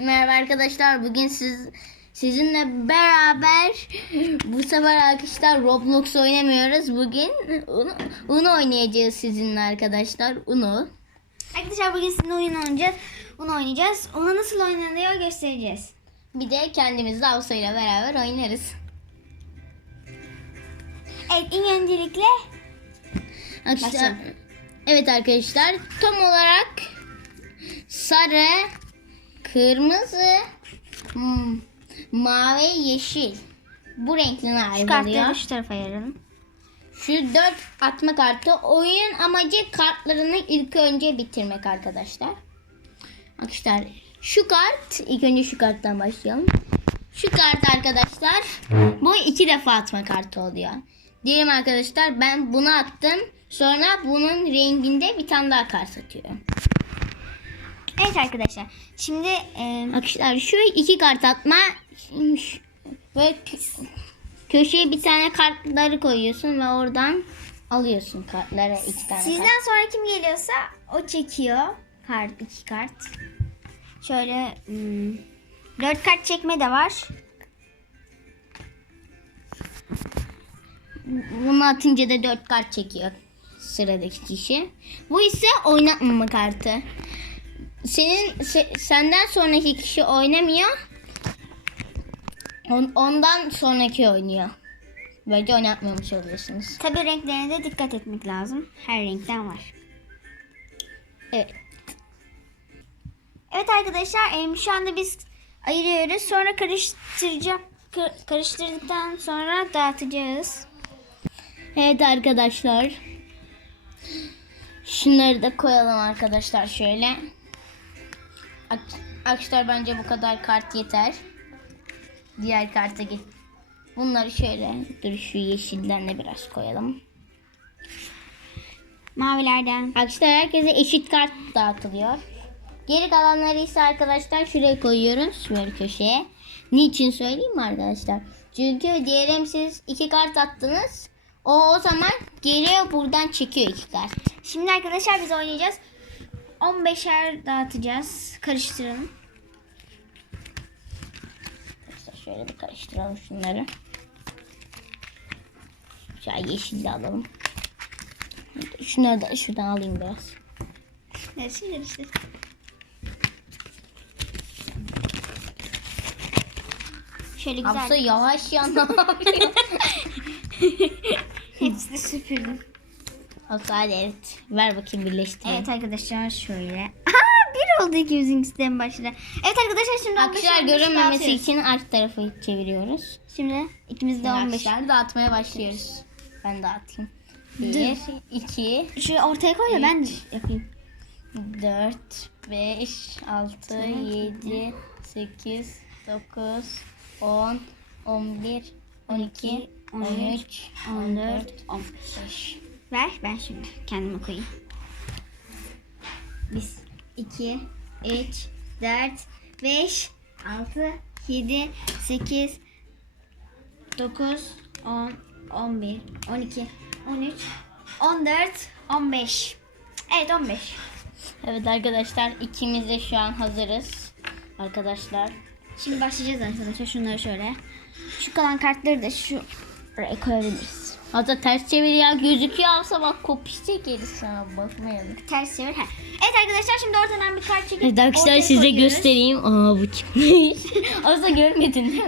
Merhaba arkadaşlar. Bugün siz sizinle beraber bu sefer arkadaşlar Roblox oynamıyoruz. Bugün Uno, Uno oynayacağız sizinle arkadaşlar. Uno. Arkadaşlar bugün sizinle oyun oynayacağız. Onu oynayacağız. Ona nasıl oynanıyor göstereceğiz. Bir de kendimiz de ile beraber oynarız. Evet ilk öncelikle Arkadaşlar, evet arkadaşlar tam olarak sarı, kırmızı, hmm, mavi, yeşil bu renklerini şu kartları ayrılıyor. şu tarafa ayıralım. Şu dört atma kartı oyun amacı kartlarını ilk önce bitirmek arkadaşlar. Arkadaşlar şu kart ilk önce şu karttan başlayalım. Şu kart arkadaşlar bu iki defa atma kartı oluyor. Diyelim arkadaşlar ben bunu attım. Sonra bunun renginde bir tane daha kart atıyorum. Evet arkadaşlar. Şimdi e, Arkadaşlar şu iki kart atma ve kö- köşeye bir tane kartları koyuyorsun ve oradan alıyorsun kartları iki tane kart. sizden sonra kim geliyorsa o çekiyor. Kart, iki kart. Şöyle hmm, dört kart çekme de var. Bunu atınca da 4 kart çekiyor sıradaki kişi. Bu ise oynatmama kartı. Senin se- senden sonraki kişi oynamıyor. On- ondan sonraki oynuyor. Böylece oynatmamış oluyorsunuz. Tabi renklerine de dikkat etmek lazım. Her renkten var. Evet. Evet arkadaşlar em, şu anda biz ayırıyoruz. Sonra karıştıracak kar- karıştırdıktan sonra dağıtacağız. Evet arkadaşlar. Şunları da koyalım arkadaşlar şöyle. Arkadaşlar bence bu kadar kart yeter. Diğer karta git. Bunları şöyle dur şu yeşilden de biraz koyalım. Mavilerden. Arkadaşlar herkese eşit kart dağıtılıyor. Geri kalanları ise arkadaşlar şuraya koyuyoruz. Şöyle köşeye. Niçin söyleyeyim mi arkadaşlar? Çünkü diyelim siz iki kart attınız. O o zaman geriye buradan çekiyor iki kart. Şimdi arkadaşlar biz oynayacağız. 15'er dağıtacağız. Karıştıralım. Şöyle bir karıştıralım şunları. Şöyle yeşil de alalım. Şunları da şuradan alayım biraz. Evet şimdi karıştır. Şöyle güzel. Hafsa yavaş ya ne yapıyor? Hepsini süpürdüm. Hafsa hadi evet. Ver bakayım birleştirelim. Evet arkadaşlar şöyle. Aha bir oldu ikimizin en başta. Evet arkadaşlar şimdi 15'er Arkadaşlar 15'i görünmemesi için alt tarafı çeviriyoruz. Şimdi ikimiz de 15. Arkadaşlar dağıtmaya başlıyoruz. Ben dağıtayım. 1, 2, Şu ortaya koy da ben yapayım. 4, 5, 6, 7, 8, 9, 10, 11, 12, 13, 14, 15. Ver ben şimdi kendime koyayım. Biz 2, 3, 4, 5, 6, 7, 8, 9, 10, 11, 12, 13, 14, 15. Evet 15. Evet arkadaşlar ikimiz de şu an hazırız. Arkadaşlar. Şimdi başlayacağız arkadaşlar. Şunları şöyle. Şu kalan kartları da şuraya koyabiliriz. Hatta ters çevir ya gözüküyor alsa bak kopiş çekeriz sana bakmayalım. Ters çevir. Ha. Evet arkadaşlar şimdi ortadan bir kart çekip Evet arkadaşlar ortaya size koyuyoruz. göstereyim. Aa bu çıkmış. Aslında görmedin?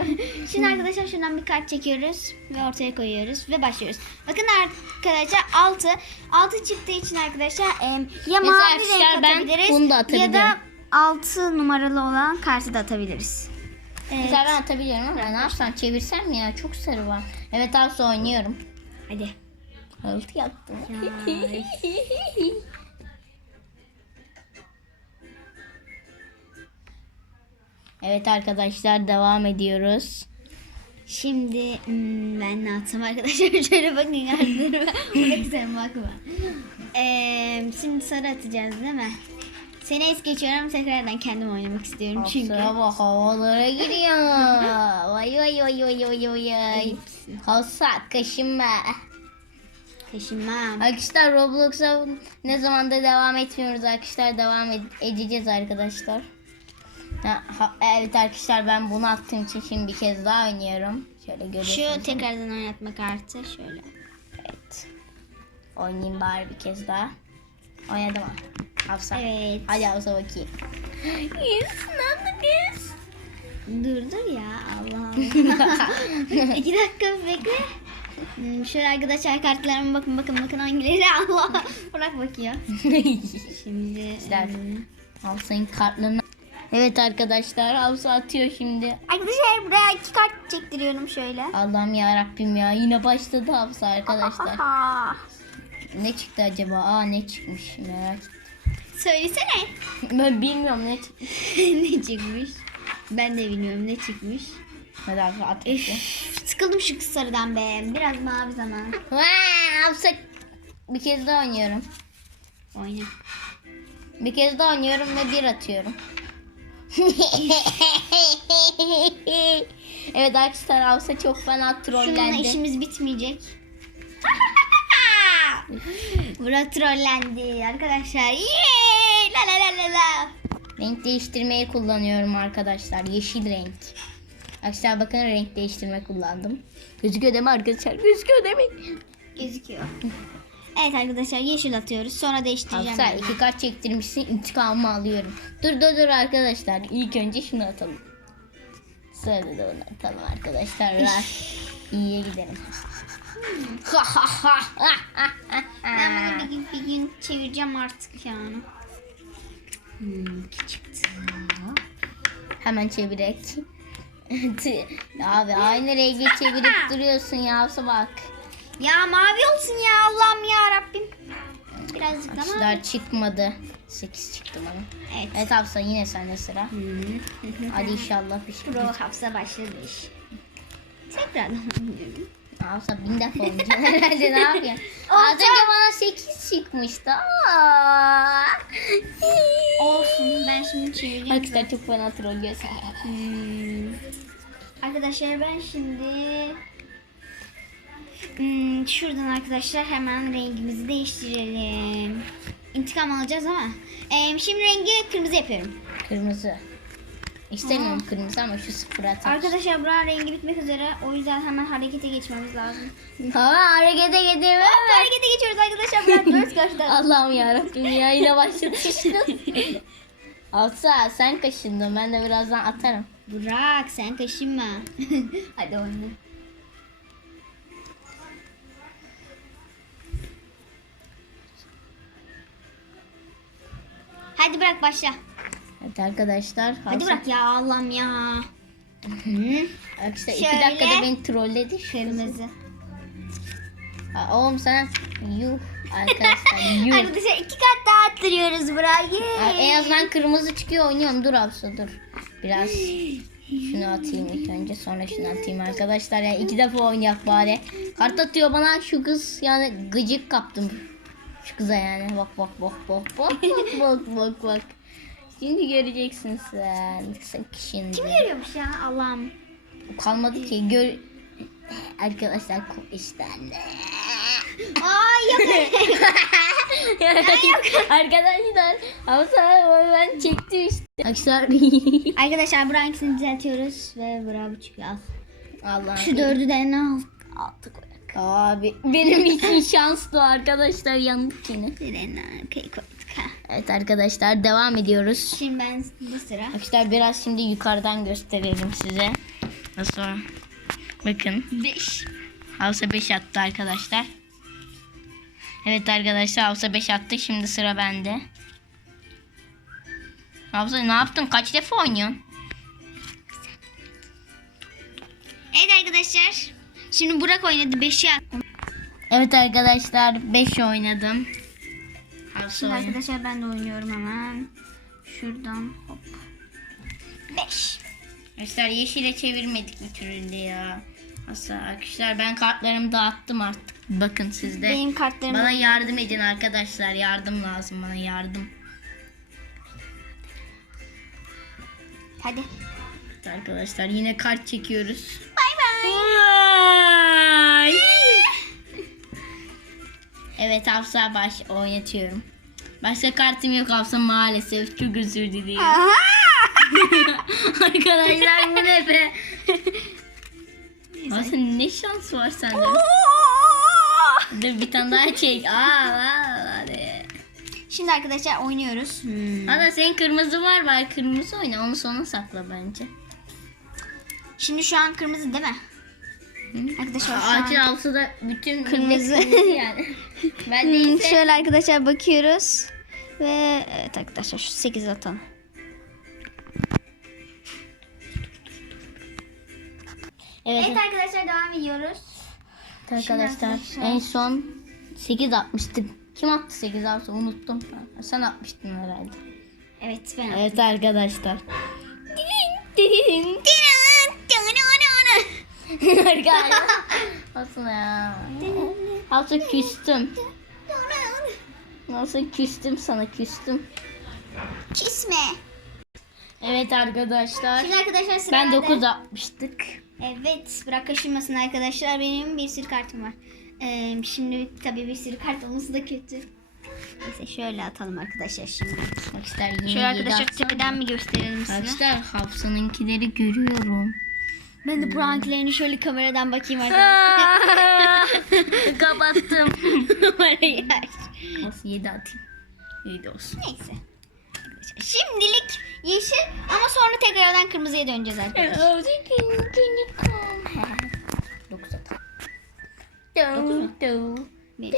Şimdi arkadaşlar şundan bir kart çekiyoruz ve ortaya koyuyoruz ve başlıyoruz. Bakın arkadaşlar 6 6 çıktığı için arkadaşlar em, ya mavi arkadaşlar renk ben atabiliriz bunu da ya atabilirim. da 6 numaralı olan kartı da atabiliriz. Evet. Mesela ben atabiliyorum ama ne yapsam çevirsem ya çok sarı var. Evet abi oynuyorum. Hadi. Altı yaptım. Evet arkadaşlar devam ediyoruz. Şimdi hmm, ben ne atsam arkadaşlar şöyle bakın kartlarıma. Bak sen bakma. Ee, şimdi sarı atacağız değil mi? Seni es geçiyorum tekrardan kendim oynamak istiyorum çünkü. Hafsa'ya bak havalara giriyor. vay vay vay vay vay vay vay. Hafsa kaşınma. Kaşınmam. Arkadaşlar Roblox'a ne zamandır devam etmiyoruz arkadaşlar. Devam ed- edeceğiz arkadaşlar. Ha, ha- evet arkadaşlar ben bunu attığım için şimdi bir kez daha oynuyorum. Şöyle görüyorsunuz. Şu tekrardan oynatma kartı şöyle. Evet. Oynayayım bari bir kez daha. Oynadım ha. Hafsa. Evet. Hadi Hafsa bakayım. Nanlı kız. Dur dur ya Allah Allah. İki dakika bekle. Hmm, şöyle arkadaşlar kartlarıma bakın bakın bakın hangileri Allah. Bırak bakıyor. Şimdi İşte hmm, Hafsa'nın kartlarını. Evet arkadaşlar Hafsa atıyor şimdi. Arkadaşlar buraya iki kart çektiriyorum şöyle. Allah'ım ya Rabbim ya yine başladı Hafsa arkadaşlar. ne çıktı acaba? Aa ne çıkmış merak ettim. Söylesene. Ben bilmiyorum ne çıkmış. ne çıkmış? Ben de bilmiyorum ne çıkmış. Hadi Hafsa at. Bakayım. sıkıldım şu sarıdan be. Biraz mavi zaman. Hafsa bir kez daha oynuyorum. Oyna. Bir kez daha oynuyorum ve bir atıyorum. evet arkadaşlar Hafsa çok fena Şununla trollendi. işimiz bitmeyecek. Burak trollendi arkadaşlar. Yeee! Renk değiştirmeyi kullanıyorum arkadaşlar. Yeşil renk. Arkadaşlar bakın renk değiştirme kullandım. Gözüküyor değil mi arkadaşlar? Gözüküyor değil mi? Gözüküyor. Evet arkadaşlar yeşil atıyoruz. Sonra değiştireceğim. Ben. iki kart çektirmişsin intikamımı alıyorum. Dur dur dur arkadaşlar. İlk önce şunu atalım. Sonra da onu atalım arkadaşlar. İyiye gidelim. Ha. Ben bunu bir gün, bir gün çevireceğim artık yani. Hmm, çıktı. Hemen çevirek. Abi aynı rengi çevirip duruyorsun ya bak. Ya mavi olsun ya Allah'ım ya Rabbim. Birazcık da mavi. Arkadaşlar çıkmadı. 8 çıktı bana. Evet. Evet Hafsa yine sende sıra. Hmm. Hadi inşallah bir şey. Pro hafsa başladı iş. Tekrardan oynuyorum. Hafsa bin defa oynayacaksın herhalde ne yapıyorsun? Az önce bana 8 çıkmıştı. Aa. Olsun ben şimdi çevireceğim. Arkadaşlar çok fena trollüyorsun. Hmm. Arkadaşlar ben şimdi hmm, şuradan arkadaşlar hemen rengimizi değiştirelim. İntikam alacağız ama. Ee, şimdi rengi kırmızı yapıyorum. Kırmızı. İstemiyorum kırmızı ama şu sıfır atar. Arkadaşlar buranın rengi bitmek üzere. O yüzden hemen harekete geçmemiz lazım. Hava harekete gidiyor. Hop harekete geçiyoruz arkadaşlar. Burak dört kaçtı. Allah'ım yarabbim ya yine başladı. Hafsa sen kaşındın ben de birazdan atarım. Burak sen kaşınma. Hadi oyna. Hadi bırak başla. Evet arkadaşlar. Hadi bırak ya Allah'ım ya. Arkadaşlar iki Şöyle. dakikada beni trolledi. Kırmızı. Aa, oğlum sana yuh arkadaşlar yuh. Arkadaşlar iki kat daha attırıyoruz Burak. Aa, en azından kırmızı çıkıyor oynuyorum. Dur Hafsa dur. Biraz şunu atayım ilk önce sonra şunu atayım arkadaşlar ya iki defa oynayak bari. Kart atıyor bana şu kız yani gıcık kaptım. Şu kıza yani bak bak bak bak bak bak bak bak bak. Şimdi göreceksin sen. Şimdi. Kim görüyormuş ya Allah'ım. Kalmadı ki gör. Arkadaşlar işten de. Ay yok. Arkadaşlar Hafsa ben çektim işte. Arkadaşlar Arkadaşlar ikisini düzeltiyoruz ve bu çıkıyor. Al. Allah. Şu dördü de ne al? Altı koyak. Abi benim için şanslı arkadaşlar yandık yine. Direğini arkaya koyduk ha. Evet arkadaşlar devam ediyoruz. Şimdi ben bu sıra. Arkadaşlar biraz şimdi yukarıdan gösterelim size. Nasıl? Bakın. 5. Havsa 5 attı arkadaşlar. Evet arkadaşlar Havsa 5 attı. Şimdi sıra bende. Havsa ne yaptın? Kaç defa oynuyorsun? Evet arkadaşlar. Şimdi Burak oynadı 5'i attım. Evet arkadaşlar 5 oynadım. Havsa Şimdi oynadı. arkadaşlar ben de oynuyorum hemen. Şuradan hop. 5. Arkadaşlar yeşile çevirmedik bir türlü ya. Aslında arkadaşlar ben kartlarımı dağıttım artık. Bakın sizde. Benim kartlarım Bana yardım edin arkadaşlar. Yardım lazım bana yardım. Hadi. Evet arkadaşlar yine kart çekiyoruz. Vay! evet Hafsa baş oynatıyorum. Başka kartım yok Hafsa maalesef. Çok özür dilerim. Arkadaşlar bu ne be? Aslında ne şans var sende? Dur bir tane daha çek. Aa, aa, hadi. Şimdi arkadaşlar oynuyoruz. Hmm. Ana senin kırmızı var var kırmızı oyna onu sona sakla bence. Şimdi şu an kırmızı değil mi? Arkadaşlar şu an- Ağacın altı da bütün Kırmızı. kırmızı yani. ben Hmm, değilse şöyle arkadaşlar bakıyoruz. Ve evet arkadaşlar şu 8 atalım. evet, Evet arkadaşlar devam ediyoruz. arkadaşlar arkadaşlar. en son 8 atmıştık. Kim attı 8 attı unuttum. Sen atmıştın herhalde. Evet ben Evet arkadaşlar. Aslında ya. Aslında küstüm. Nasıl küstüm sana küstüm. Kisme. Evet arkadaşlar. Şimdi arkadaşlar sıra Ben bende. 9 atmıştık. Evet bırak kaşınmasın arkadaşlar. Benim bir sürü kartım var. Ee, şimdi tabii bir sürü kart olması da kötü. Neyse şöyle atalım arkadaşlar şimdi. Arkadaşlar yine Şöyle arkadaşlar tepeden mi gösterelim size? Arkadaşlar Hafsa'nınkileri görüyorum. Ben de Burak'ınkilerini şöyle kameradan bakayım arkadaşlar. Kapattım. Hayır. Nasıl 7 atayım? 7 olsun. Neyse. Şimdilik yeşil ama sonra tekrardan kırmızıya döneceğiz arkadaşlar. 9 atalım. Do, do. Beş.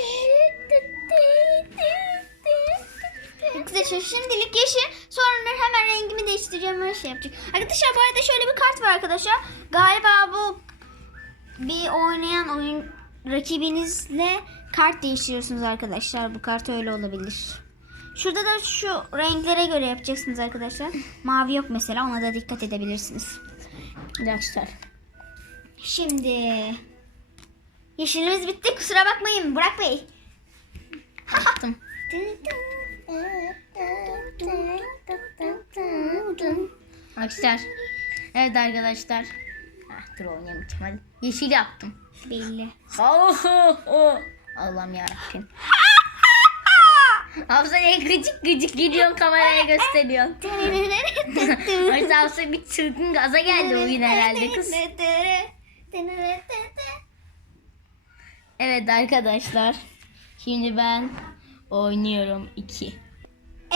Arkadaşlar şimdilik yeşil. Sonra hemen rengimi değiştireceğim öyle şey yapacak. Arkadaşlar bu arada şöyle bir kart var arkadaşlar. Galiba bu bir oynayan oyun rakibinizle kart değiştiriyorsunuz arkadaşlar. Bu kart öyle olabilir. Şurada da şu renklere göre yapacaksınız arkadaşlar. Mavi yok mesela ona da dikkat edebilirsiniz. Arkadaşlar. Şimdi yeşilimiz bitti. Kusura bakmayın Burak Bey. Attım. Arkadaşlar. Evet arkadaşlar. Ah, dur oynayamayacağım hadi. Yeşil yaptım. Belli. Allah'ım yarabbim. Hafsa ne gıcık gıcık gidiyorsun kameraya gösteriyorsun. Ay Hafsa bir çılgın gaza geldi bugün herhalde kız. Evet arkadaşlar. Şimdi ben oynuyorum 2.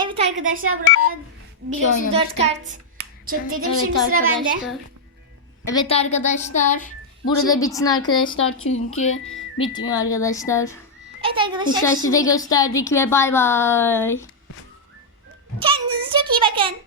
Evet arkadaşlar buraya biliyorsunuz 4 oynamıştım. Kart çektirdim. Şimdi sıra bende. Evet arkadaşlar. Burada bitsin arkadaşlar çünkü bitmiyor arkadaşlar. Evet arkadaşlar Arkadaşlar size gösterdik ve bay bay. kendinize çok iyi bakın.